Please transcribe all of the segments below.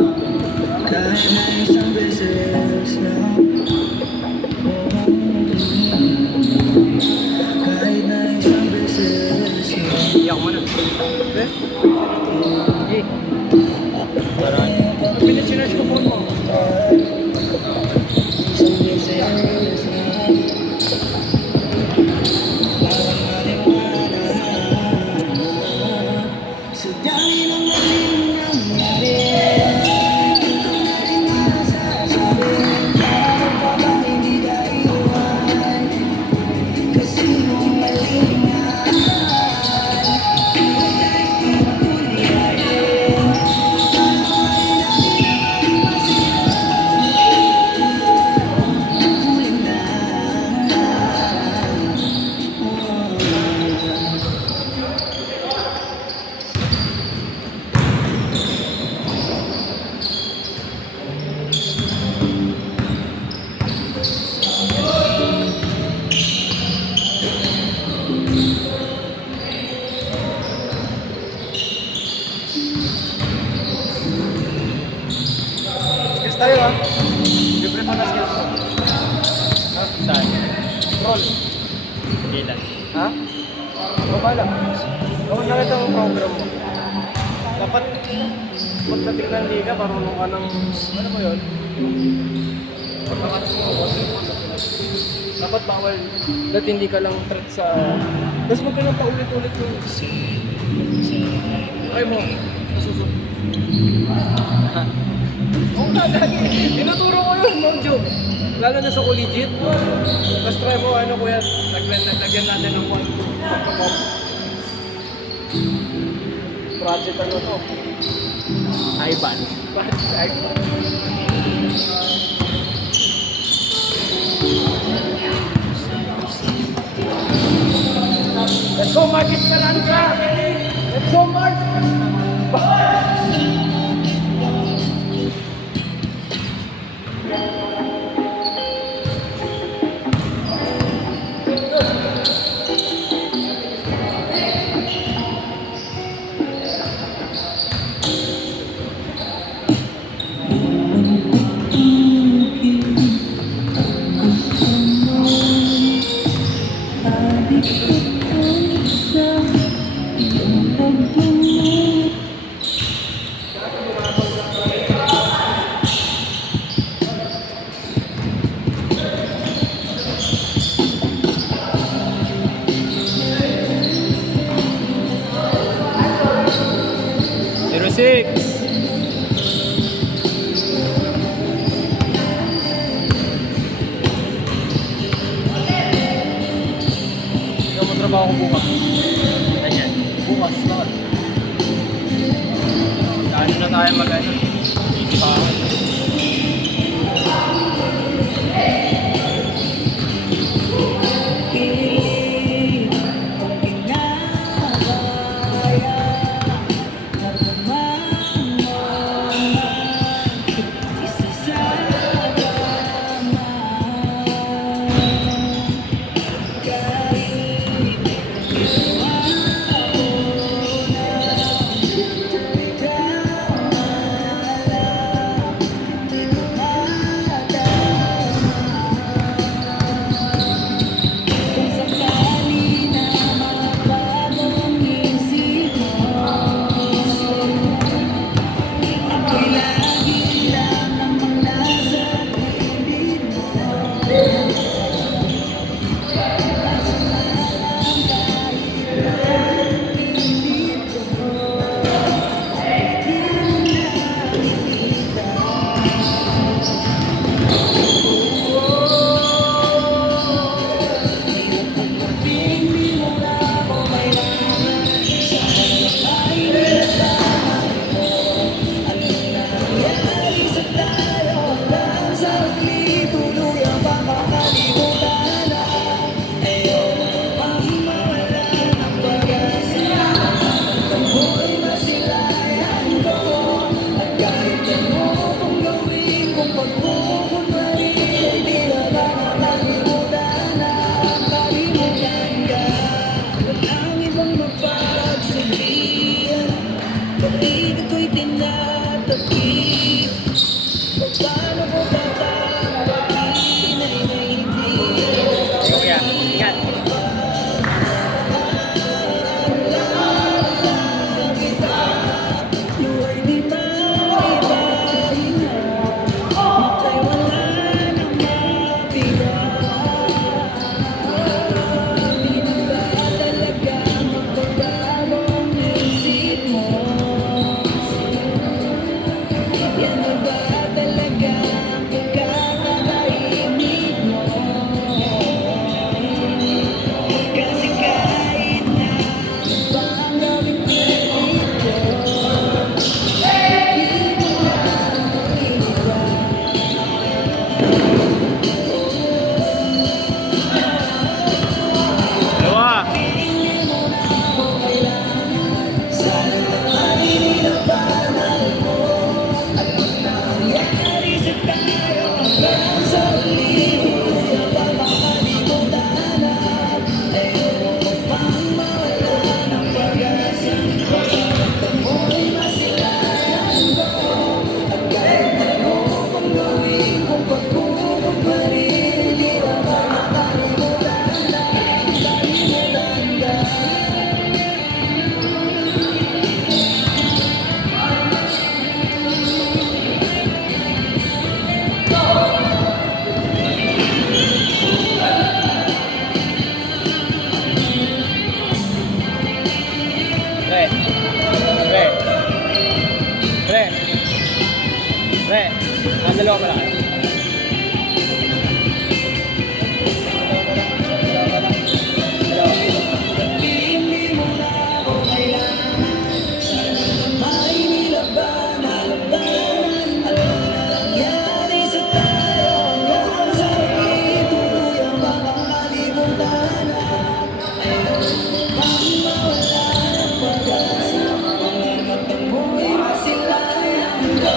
Kahit na isang beses lang, kahit na isang beses lang. Iyak mo na. Eh? Eh. Parang. Pinag-chinage ko phone mo. Isang beses lang, parang maliwanag sa dami ng maling nangyari. Skills tayo ha. Libre mo na skills mo. Ha? Saan? Roll. Ilan? Ha? O bala. Kung nakita mo program mo. Dapat pagdating ng liga, marunong ka ng, ano mo yun? Pagkakatas mo, dapat bawal. Dahil hindi ka lang threat sa... Tapos huwag ka nang paulit-ulit yung... Ay mo, nasusunod. Oo nga, lagi. Tinuturo ko yun, no joke. Lalo na sa collegiate. Tapos try mo, ano kuya, lagyan natin ng one pagkapop. Project ano to? Ivan. Ivan. Let's go, Mark! Esperanza! Let's go, Mark! Six. Ikaw mo trabaho ko bukas. Ayan. Bukas na. Dahil na tayo mag-ano. Hindi pa ako. Pag-ibig ko'y tinatapik. Pre, ang dalawa pala kayo. Hindi mo na ako kailangan. May nilaban, nalabanan. Ano na nangyari sa tayo hanggang sa ituluyang baka kalimutan na. Ayoko pang mawala ng pag-asa. Pangingatan mo'y masilayan ko.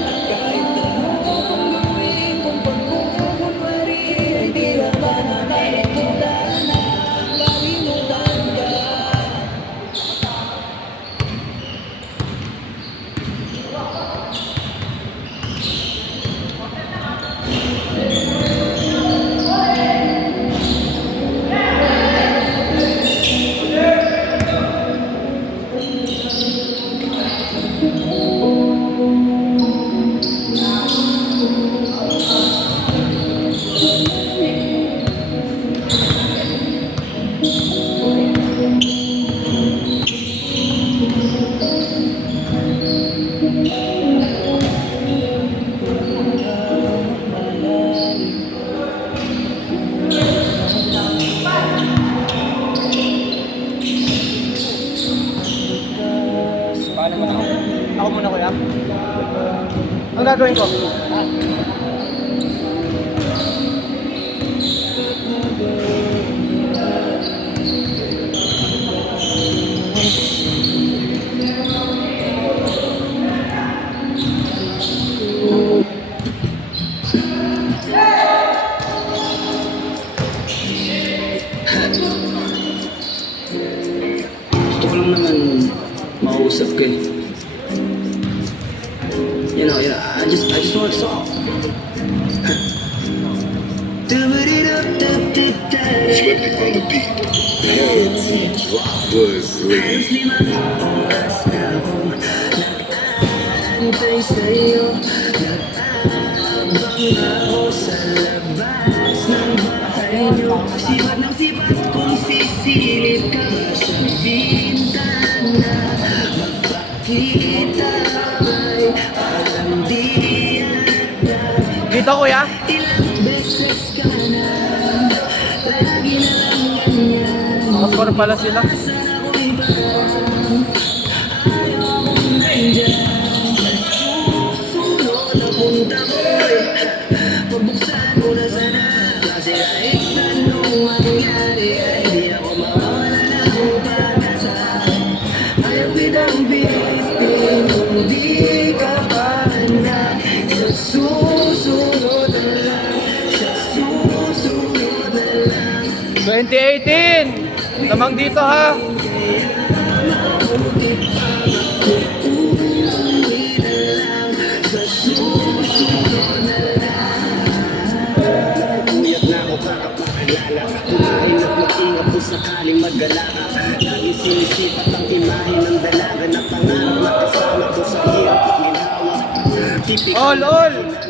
At kahit anong gawin kung pagkukunwari ay tila ba na kalimutan na. Kalimutan ka. Paano mo na ako? Ako muna kuya. Ang gagawin ko? Gusto ko lang naman makausap ka eh. I just want to talk. Swiftly on the beat. Was Lee. Nag-aantay sa'yo, nag-aabang ako sa labas ng bahay niyo. Sibat ng sibat kung sisilip ka sa bintana. Magpakita ay parang di ata. Dito kuya? Ilang beses ka na, lagi na lang ganyan. Makapar pala sila. Sana ako'y parang ayokong nandyan. Susunod na punta mo'y pabuksan mo na sana. Kasi kahit anong mangyari ay di ako mawala ng pag-asa. Ayaw kitang pilitin kung di ka pa handa. Sa susunod na lang, sa susunod na lang. 2018! Lamang dito ha! Umiyat na ako kakapakilala. Kumain at mag-ingat kung sakaling mag-gala ka. Laging sinisipat ang imahe ng dalaga na pangarap na kasama ko sa hirap at ginhawa. All!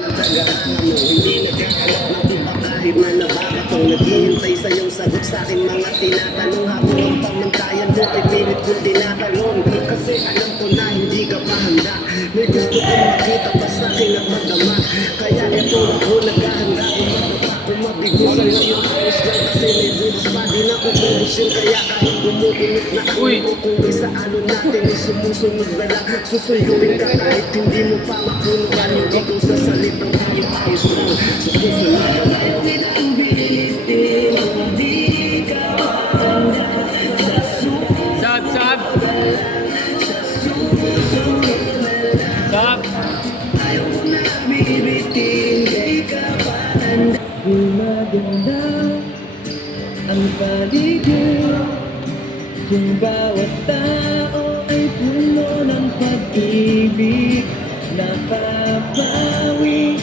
Ng tagahanga mo, hindi nagkakalap ng iba kahit na nabakatong naghihintay sa iyong sagot sa aking mga tinatanong. Habang ang pamantayan mo ay pilit kong tinatalon. Kasi alam ko na hindi ka pa handa. May gusto kong makita pa sa akin at magdama. Kaya eto ako naghahanda kung mababa. Kung mabigo sa iyong ayos lang kasi may bukas pa din ako promotion. Kaya kahit bumukinit na ang Uy! mo kung isa ano natin ay sumusunod na lang. Susuyuin ka kahit hindi mo pa mapunuan yung ikaw sa salitang iyong ayos lang. Sa susunod ka na ayaw kitang bilitin kung di ka handa. Sa Sab! Sab! ayaw ko na bibitin kay ka pa handa. Gumaganda ang paligid. Yung bawat tao ay puno ng pag-ibig. Napapawi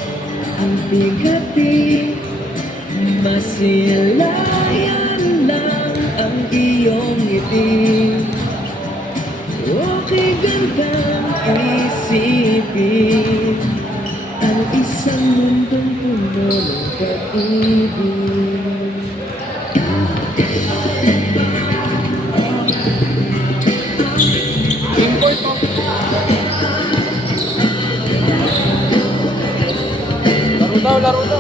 ang bigati. Masilayan lang ang iyong ngiti. Okay gandang isipin ang isang mundong puno ng pag-ibig. laro to.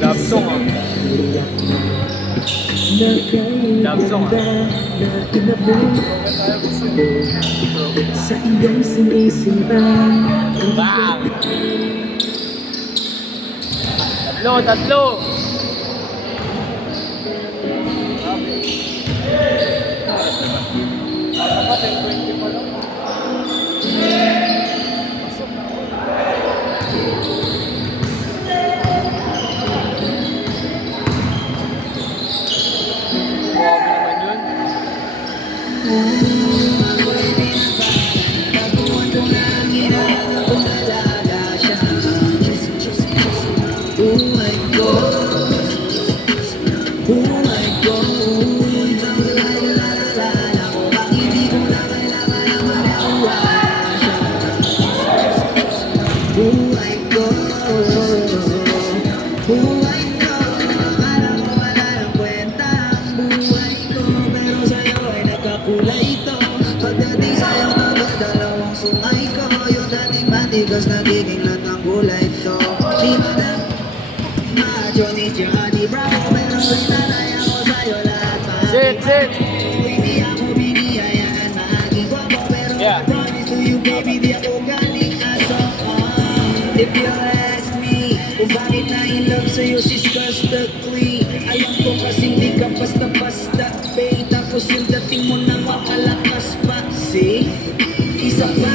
Love song ah. Love song ah. Sa iyong sinisimba. Bang! Tatlo! Apa 10-20 pa lang? Grabe naman yun. Pagdating sa'yo magdadalawang sungay ko, yung dating matigas nagiging latang kulay to. Di ba na macho ni Johnny Bravo, pero inalay ako sa'yo lahat Sit! Hindi ako biniyayaan maging guwapo, pero Yeah. I promise to you baby, di ako galing aso. If you ask me kung bakit na in love sa'yo, sis the queen. Alam ko kasing di ka basta-basta, babe. Tapos yung dating mo na mapalakas pa. See? Isa pa,